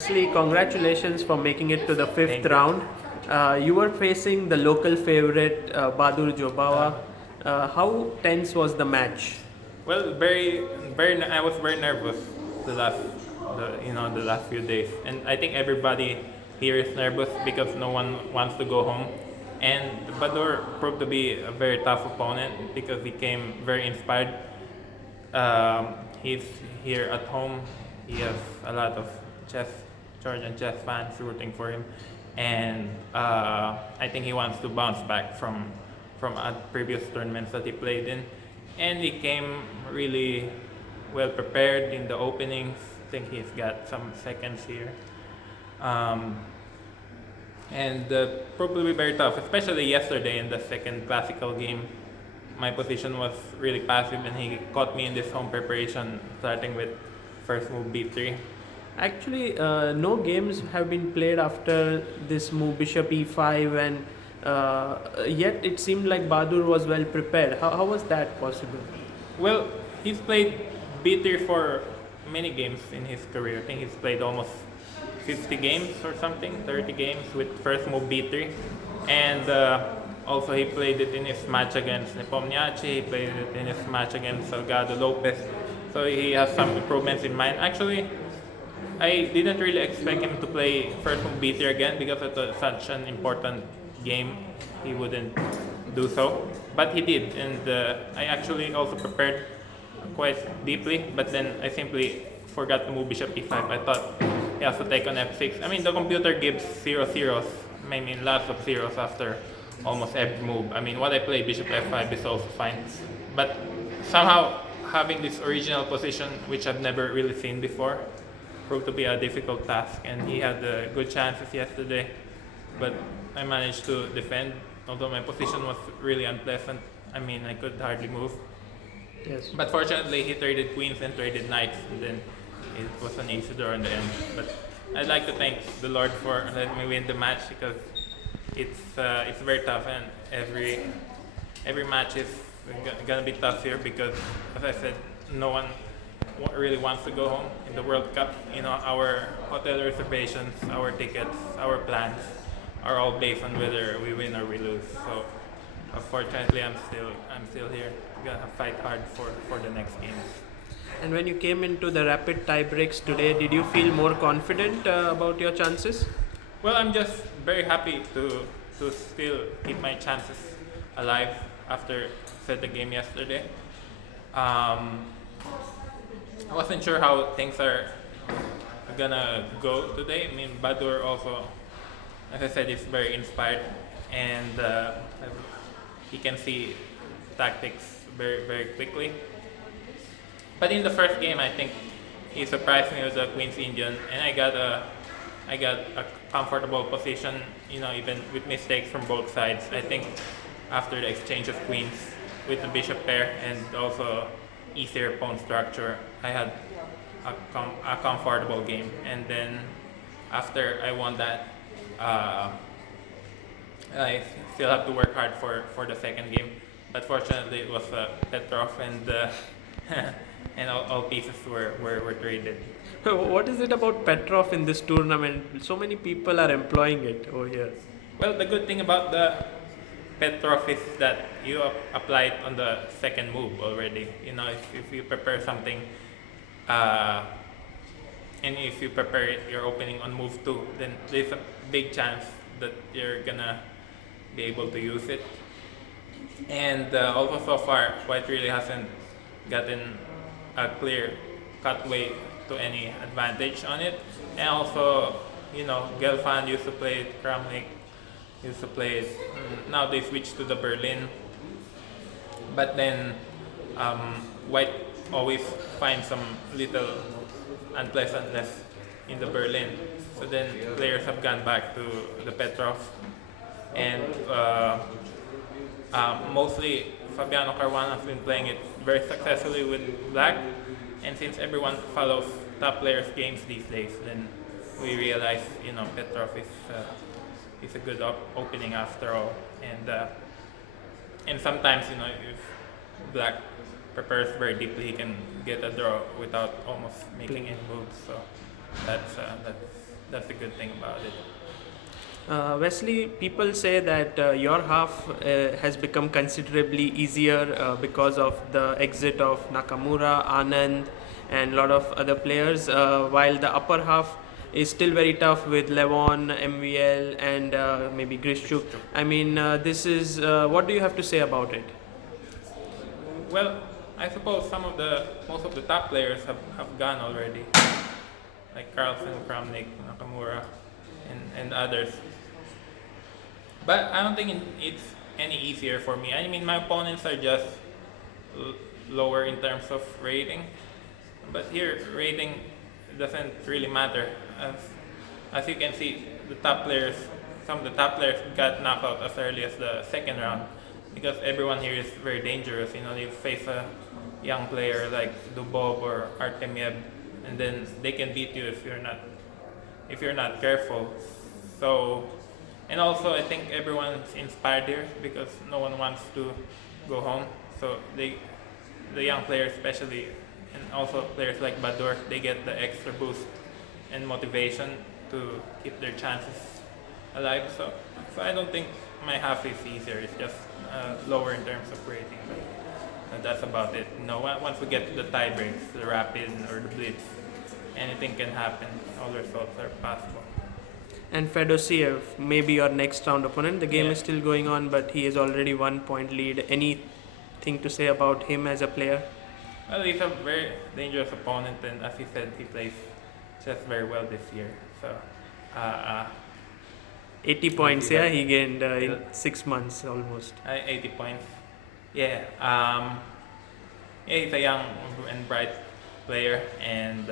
Firstly, congratulations for making it to the fifth Thank you. round. You were facing the local favorite Baadur Jobava. How tense was the match? Well, I was very nervous the last, the last few days, and I think everybody here is nervous because no one wants to go home. And Badur proved to be a very tough opponent because he came very inspired. He's here at home. He has a lot of chess, Georgian chess fans rooting for him, and I think he wants to bounce back from previous tournaments that he played in, and he came really well prepared in the openings. I think he's got some seconds here, um, and probably very tough, especially yesterday in the second classical game. My position was really passive, and he caught me in this home preparation, starting with first move b3. Actually, no games have been played after this move Bishop e5, and yet it seemed like Badur was well prepared. How was that possible? Well, he's played b3 for many games in his career. I think he's played almost 50 games or something, 30 games with first move b3, and also he played it in his match against Nepomniachtchi. He played it in his match against Salgado Lopez. So he has some improvements in mind. Actually, I didn't really expect him to play first move b3 again because it was such an important game. He wouldn't do so, but he did, and I actually also prepared quite deeply. But then I simply forgot to move bishop e5. I thought he has to take on f6. I mean, the computer gives zero zeros. I mean, lots of zeros after almost every move. I mean, what I play bishop f5 is also fine, but somehow having this original position, which I've never really seen before, proved to be a difficult task, and he had good chances yesterday, but I managed to defend, although my position was really unpleasant. I mean, I could hardly move. Yes. But fortunately, he traded queens and traded knights, and then it was an easy draw in the end. But I'd like to thank the Lord for letting me win the match, because it's very tough, and every match is gonna be tough here because, as I said, no one really wants to go home in the World Cup. You know, our hotel reservations, our tickets, our plans are all based on whether we win or we lose. So, unfortunately, I'm still here. Gonna fight hard for the next games. And when you came into the rapid tie breaks today, did you feel more confident about your chances? Well, I'm just very happy to still keep my chances alive after the game yesterday. I wasn't sure how things are gonna go today. I mean, Badur also, as I said, is very inspired, and he can see tactics very very quickly. But in the first game, I think he surprised me with the Queen's Indian, and I got a comfortable position. You know, even with mistakes from both sides. I think after the exchange of queens with the bishop pair and also easier pawn structure, I had a comfortable game. And then after I won that, I still have to work hard for the second game. But fortunately, it was Petrov, and and all pieces were traded. What is it about Petrov in this tournament? So many people are employing it over here. Well, the good thing about the Petrov is that you apply it on the second move already. You know, if you prepare something, uh, and if you prepare your opening on move 2, then there's a big chance that you're gonna be able to use it. And also so far, White really hasn't gotten a clear cut way to any advantage on it. And also, you know, Gelfand used to play it, Kramnik used to play it. Now they switched to the Berlin. But then White always finds some little unpleasantness in the Berlin. So then players have gone back to the Petrov. And mostly Fabiano Caruana has been playing it very successfully with Black. And since everyone follows top players' games these days, then we realize, you know, Petrov is a good opening after all. And sometimes, you know, if Black prepares very deeply, he can get a draw without almost making any moves. So that's that's a good thing about it. Wesley, people say that your half has become considerably easier because of the exit of Nakamura, Anand, and a lot of other players, while the upper half is still very tough with Levon, MVL, and maybe Grishchuk. I mean, this is what do you have to say about it? Well, I suppose most of the top players have gone already, like Carlson, Kramnik, Nakamura, and others. But I don't think it's any easier for me. I mean, my opponents are just lower in terms of rating, but here rating doesn't really matter. As you can see, some of the top players got knocked out as early as the second round because everyone here is very dangerous. You know, you face a young player like Dubov or Artemiev, and then they can beat you if you're not careful. So, and also I think everyone's inspired here because no one wants to go home. So the young players especially, and also players like Baadur, they get the extra boost and motivation to keep their chances alive. So I don't think my half is easier. It's just lower in terms of rating. But that's about it. You know, once we get to the tie breaks, the rapid or the blitz, anything can happen. All results are possible. And Fedosiev, maybe your next round opponent. The game Yeah. is still going on, but he is already 1 point lead. Anything to say about him as a player? Well, he's a very dangerous opponent, and as he said, he plays just very well this year. So, uh, 80 points, Yeah. yeah, he gained in 6 months almost. 80 points. Yeah. Yeah, he's a young and bright player, and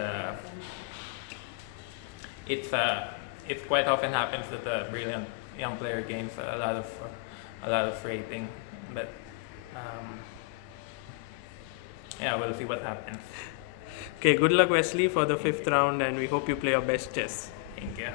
it quite often happens that a brilliant young player gains a lot of rating, but yeah, we'll see what happens. Okay, good luck, Wesley, for the 5th round, and we hope you play your best chess. Thank you.